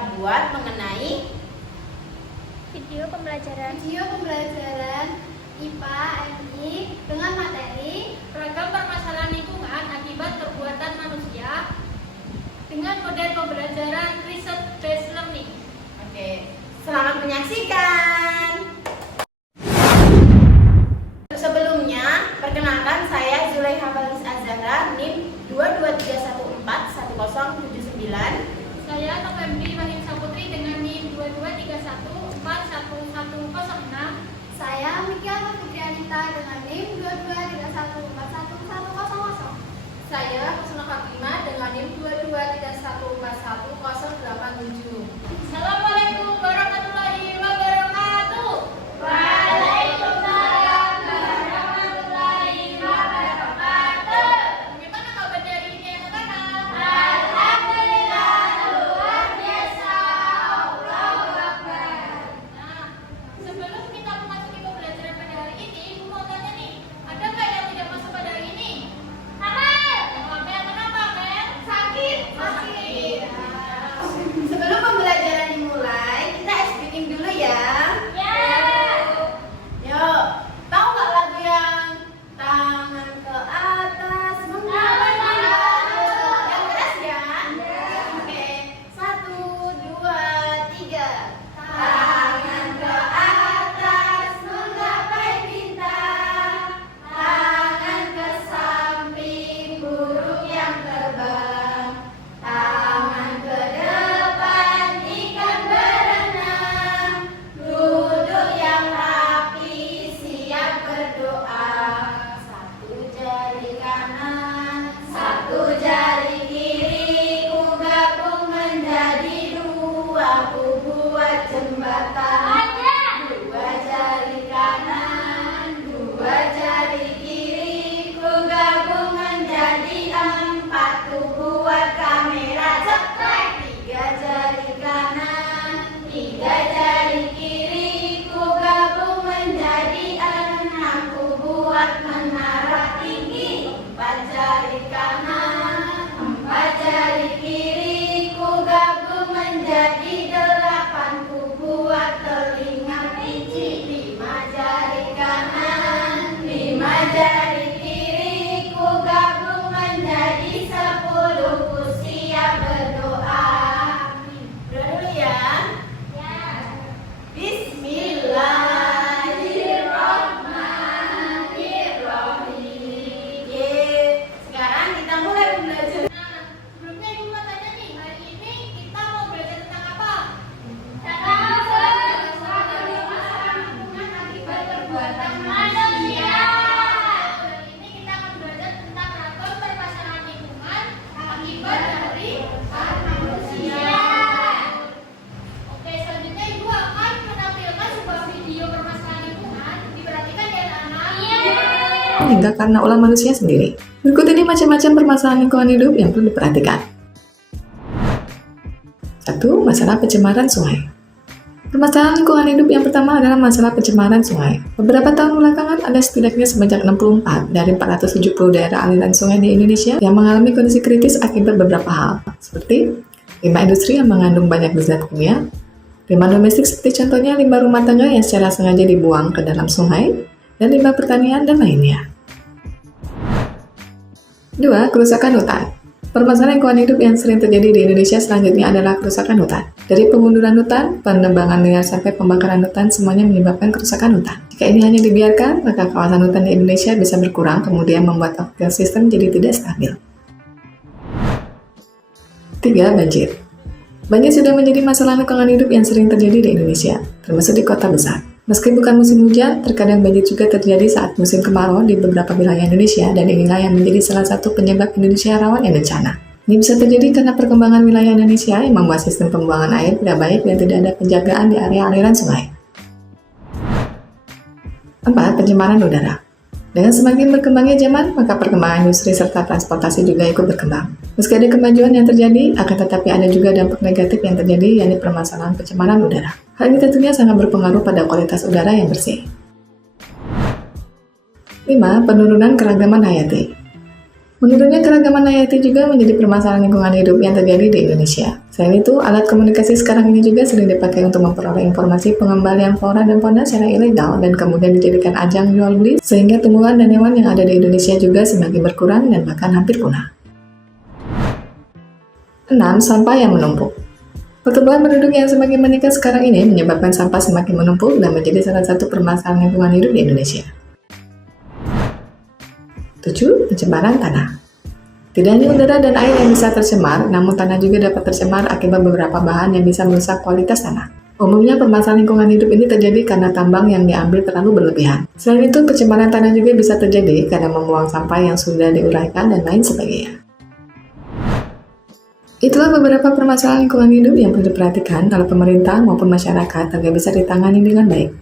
kita buat mengenai video pembelajaran IPA MI dengan materi ragam permasalahan lingkungan akibat perbuatan manusia dengan model pembelajaran research based learning. Oke, selamat menyaksikan. Sebelumnya, perkenalkan saya Zulaiha Balis Azhara, NIM 223141079. Saya November Wahid Saputri dengan NIM 223141106. Saya Mikiana Putri Anita dengan NIM 223141100. Saya Husna Fatimah dengan NIM 223141087. Assalamualaikum warahmatullahi wabarakatuh. Waalaikumsalam warahmatullahi wabarakatuh. Bagaimana kabar hari ini anak-anak? Alhamdulillah luar biasa. Allahu Akbar. Nah, sebelum kita memasuki pembelajaran pada hari ini, Ibu mau tanya nih, ada nggak yang tidak masuk pada hari ini? Amel, kenapa Amel? Sakit. Sebelum pembelajaran dimulai, kita ice breaking dulu ya. Yuk, tahu nggak lagu yang tangan ke atas mengapa? Yang keras ya? Oke, 1, 2, 3. Tangan ke atas menggapai bintang, tangan ke samping burung yang terbang, tangan ke depan ikan berenang, duduk yang rapi siap berdoa. Satu jari kanan, satu jari kiri, ku gabung menjadi dua, ku buat jembatan. Dua jari kanan, dua jari kiri, ku gabung menjadi empat, ku buat kamera cekrek. Tiga jari kanan, tiga jari kiri, ku gabung menjadi enam, ku buat menara tinggi. Empat jari kanan, empat jari kiri, ku gabung menjadi delapan, ku buat telinga kelinci. Lima jari kanan, lima jari kiri, ku gabung menjadi 10, ku siap berdoa. Berdoa dulu ya. Bismillahirrahmanirrahim. Sekarang kita mulai belajar. Nah, sebelumnya Ibu mau tanya nih, hari ini kita mau belajar tentang apa? Lingkungan akibat perbuatan Manusia. Hari ini kita akan belajar tentang ragam permasalahan lingkungan akibat dari manusia. Oke, selanjutnya Ibu akan menampilkan sebuah video permasalahan lingkungan. Diperhatikan ya anak-anak. Hingga karena ulah manusia sendiri. Berikut ini macam-macam permasalahan lingkungan hidup yang perlu diperhatikan. 1. Masalah pencemaran sungai. Permasalahan lingkungan hidup yang pertama adalah masalah pencemaran sungai. Beberapa tahun belakangan ada setidaknya sebanyak 64 dari 470 daerah aliran sungai di Indonesia yang mengalami kondisi kritis akibat beberapa hal, seperti limbah industri yang mengandung banyak zat kimia, limbah domestik seperti contohnya limbah rumah tangga yang secara sengaja dibuang ke dalam sungai, dan limbah pertanian dan lainnya. 2. Kerusakan hutan. Permasalahan lingkungan hidup yang sering terjadi di Indonesia selanjutnya adalah kerusakan hutan. Dari pengunduran hutan, penebangan liar sampai pembakaran hutan semuanya menyebabkan kerusakan hutan. Jika ini hanya dibiarkan, maka kawasan hutan di Indonesia bisa berkurang kemudian membuat ekosistem jadi tidak stabil. 3. Banjir. Banjir sudah menjadi masalah lingkungan hidup yang sering terjadi di Indonesia, termasuk di kota besar. Meski bukan musim hujan, terkadang banjir juga terjadi saat musim kemarau di beberapa wilayah Indonesia, dan inilah yang menjadi salah satu penyebab Indonesia rawan bencana. Ini bisa terjadi karena perkembangan wilayah Indonesia yang membuat sistem pembuangan air tidak baik dan tidak ada penjagaan di area aliran sungai. 4. Pencemaran udara. Dengan semakin berkembangnya zaman, maka perkembangan industri serta transportasi juga ikut berkembang. Meski ada kemajuan yang terjadi, akan tetapi ada juga dampak negatif yang terjadi, yakni permasalahan pencemaran udara. Hal ini tentunya sangat berpengaruh pada kualitas udara yang bersih. 5. Penurunan keragaman hayati. Menurutnya, keragaman hayati juga menjadi permasalahan lingkungan hidup yang terjadi di Indonesia. Selain itu, alat komunikasi sekarang ini juga sering dipakai untuk memperoleh informasi pengembalian flora dan fauna secara ilegal dan kemudian dijadikan ajang jual beli, sehingga tumbuhan dan hewan yang ada di Indonesia juga semakin berkurang dan bahkan hampir punah. 6. Sampah yang menumpuk. Pertumbuhan penduduk yang semakin meningkat sekarang ini menyebabkan sampah semakin menumpuk dan menjadi salah satu permasalahan lingkungan hidup di Indonesia. 7. Pencemaran tanah. Tidak hanya udara dan air yang bisa tercemar, namun tanah juga dapat tercemar akibat beberapa bahan yang bisa merusak kualitas tanah. Umumnya, permasalahan lingkungan hidup ini terjadi karena tambang yang diambil terlalu berlebihan. Selain itu, pencemaran tanah juga bisa terjadi karena membuang sampah yang sudah diuraikan dan lain sebagainya. Itulah beberapa permasalahan lingkungan hidup yang perlu diperhatikan oleh pemerintah maupun masyarakat agar bisa ditangani dengan baik.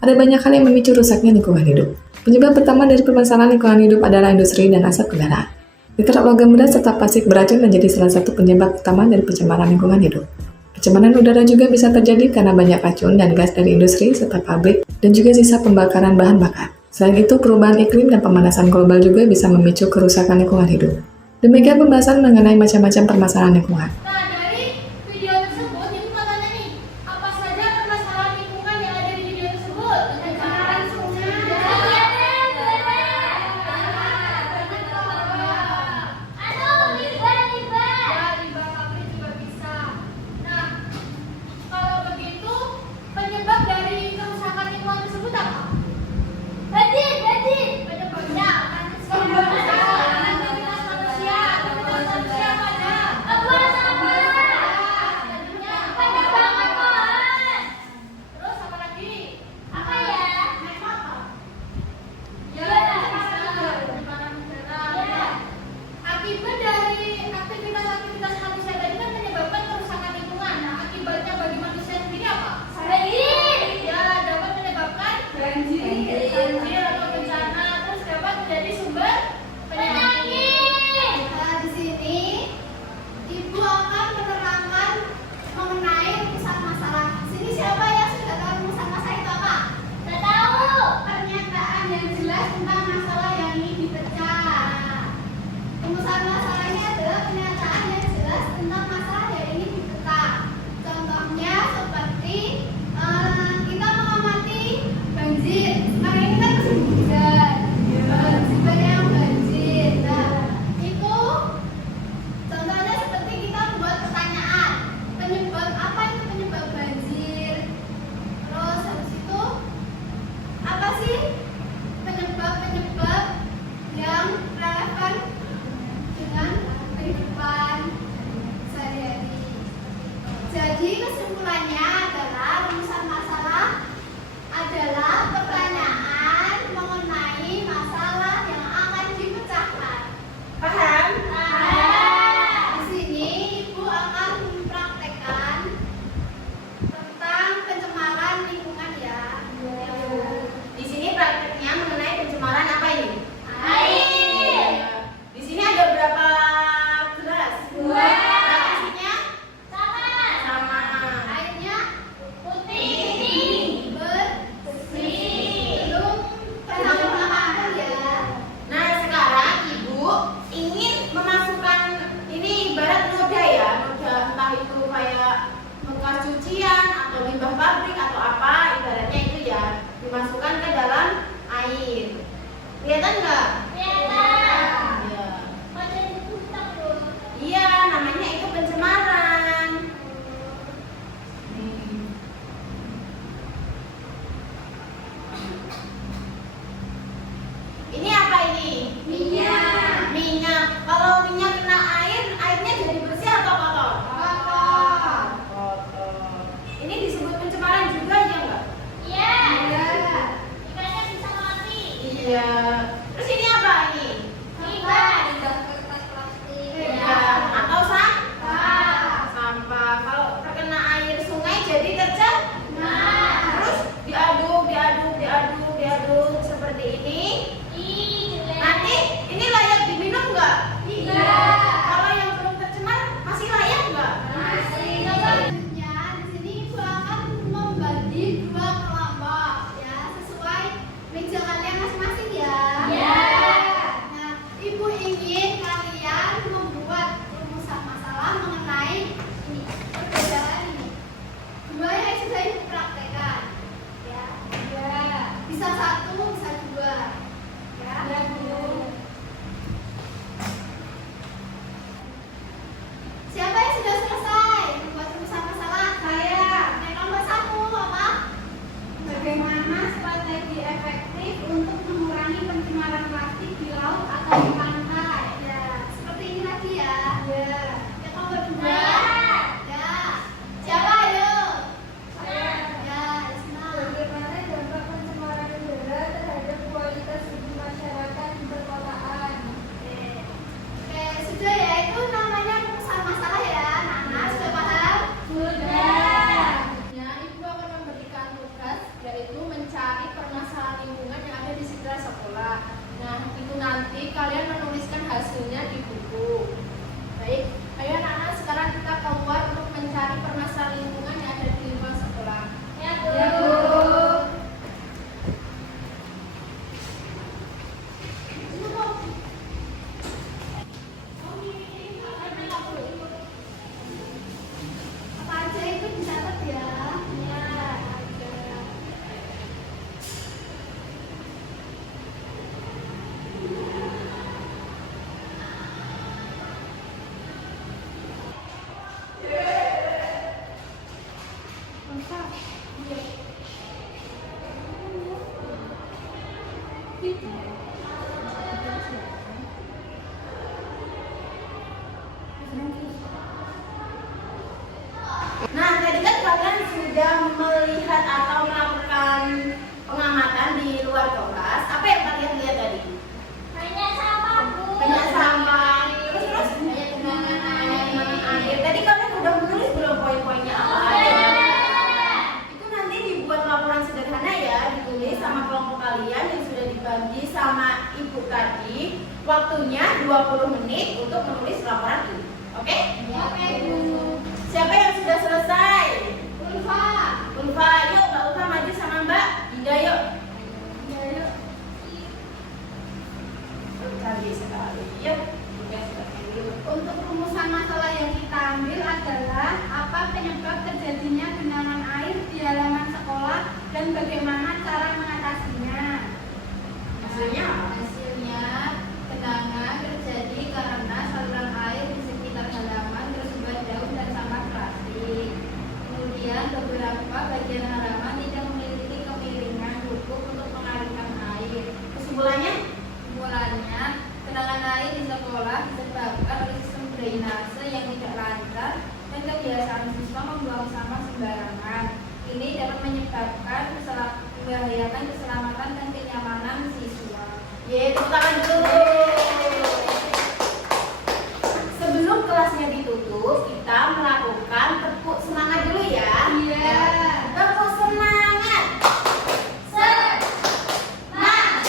Ada banyak hal yang memicu rusaknya lingkungan hidup. Penyebab pertama dari permasalahan lingkungan hidup adalah industri dan asap kendaraan. Nitrat logam berat serta plastik beracun menjadi salah satu penyebab utama dari pencemaran lingkungan hidup. Pencemaran udara juga bisa terjadi karena banyak racun dan gas dari industri serta pabrik dan juga sisa pembakaran bahan bakar. Selain itu, perubahan iklim dan pemanasan global juga bisa memicu kerusakan lingkungan hidup. Demikian pembahasan mengenai macam-macam permasalahan lingkungan. Nah, dari video tersebut, Ibu mau tanya nih, apa saja permasalahan lingkungan yang ada di video tersebut? Pencemaran sungai. Limbah pabrik juga bisa. Nah, kalau begitu, penyebab dari kerusakan lingkungan tersebut apa? Penyebabnya aktivitas manusia mana? Terus apa lagi? Ya, pencemaran udara. Akibat dari aktivitas manusia tadi kan menyebabkan kerusakan lingkungan. Nah, akibatnya bagi manusia sendiri apa? Ya, dapat menyebabkan banjir atau bencana, terus dapat menjadi sumber penyakit. Nah, di sini Ibu akan menerangkan mengenai rumusan masalah. Di sini siapa yang sudah tahu rumusan masalah itu apa? Pernyataan yang jelas tentang masalah yang ingin dipecah. Rumusan masalahnya adalah pernyataan yang jelas tentang masalah yang ingin dipecah. Contohnya seperti kita mengamati banjir. Sekarang ini kan musim hujan. Banjir yang banjir. Nah, itu contohnya seperti kita membuat pertanyaan. Penyebab apa itu penyebab banjir? Terus habis itu apa sih penyebab-penyebab yang relevan dengan kehidupan sehari-hari? Jadi kesimpulannya adalah rumusan masalah adalah pertanyaan mengenai masalah yang akan dipecahkan. Paham? Di sini Ibu akan mempraktekkan tentang pencemaran lingkungan ya. Di sini prakteknya mengenai pencemaran apa ini? Air. Di sini ada berapa gelas? 2. Isinya sama. Airnya Putih. bersih. Belum tercampur apapun ya. Nah, sekarang Ibu ingin memasukkan ini ibarat noda ya, noda entah itu kayak bekas cucian atau limbah pabrik atau apa, ibaratnya itu ya dimasukkan ke dalam air. Kelihatan nggak? Iya. Iya, namanya itu pencemaran. Ini apa ini? Minyak. Kalau minyak kena air, airnya jadi bersih atau kotor? Kotor. Ini disebut pencemaran juga. Nah, tadi kan kalian sudah melihat atau melakukan pengamatan di luar kelas. Apa yang kalian lihat tadi? Banyak sampah, Bu. Banyak sampah. Terus Banyak genangan air. Tadi kalian udah menulis belum poin-poinnya apa aja? Itu nanti dibuat laporan sederhana ya, ditulis sama kelompok kalian yang sudah dibagi sama ibu tadi. Waktunya 20 menit untuk menulis laporan ini. Oke? Oke, Bu. Siapa yang sudah selesai? Ulfa. Ulfa, yuk Mbak Ulfa maju sama Mbak Dinda yuk. Canggih sekali. Yuk. Untuk rumusan masalah yang kita ambil adalah apa penyebab terjadinya genangan air di halaman sekolah dan bagaimana cara mengatasinya. Hasilnya apa? Hasilnya, genangan terjadi karena saluran air di sekitar halaman tersumbat daun dan sampah plastik. Kemudian beberapa bagian halaman tidak memiliki kemiringan cukup untuk mengalirkan air. Kesimpulannya? Kesimpulannya, genangan air di sekolah disebabkan oleh sistem drainase yang tidak lancar dan kebiasaan siswa membuang sampah sembarangan. Ini dapat membahayakan keselamatan dan kenyamanan siswa. Ye, tepuk tangan dulu. Sebelum kelasnya ditutup, kita melakukan tepuk semangat dulu ya. Iya. Tepuk semangat. Semangat.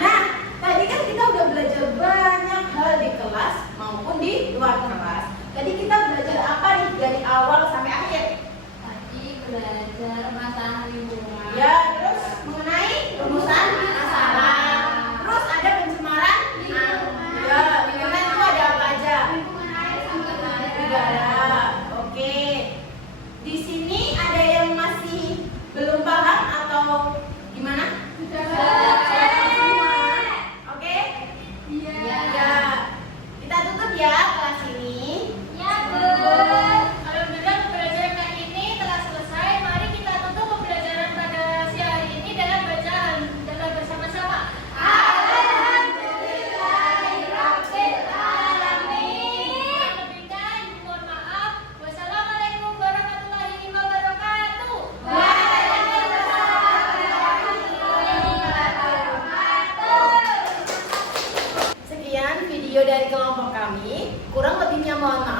Nah, tadi kan kita udah belajar banyak hal di kelas maupun di luar kelas. Tadi kita belajar apa nih dari awal sampai akhir? Tadi belajar masalah lingkungan. Ya, terus mengenai rumusan masalah. Terus ada pencemaran Lingkungan. Ya, lingkungan itu ada apa aja? Lingkungan air sama udara. Udara. Oke. Di sini ada yang masih belum paham atau gimana? Semua. Oke? Iya. Ya. Kita tutup ya kelas ini. Ya, Bu. Alhamdulillah pembelajaran kali ini telah selesai. Mari kita tutup pembelajaran pada siang hari ini dengan bacaan dalam bersama-sama. Alhamdulillahirabbil alamin. Lebihnya ibu mohon maaf. Wassalamualaikum warahmatullahi wabarakatuh. Sekian video dari kelompok kami. Kurang lebihnya mohon maaf.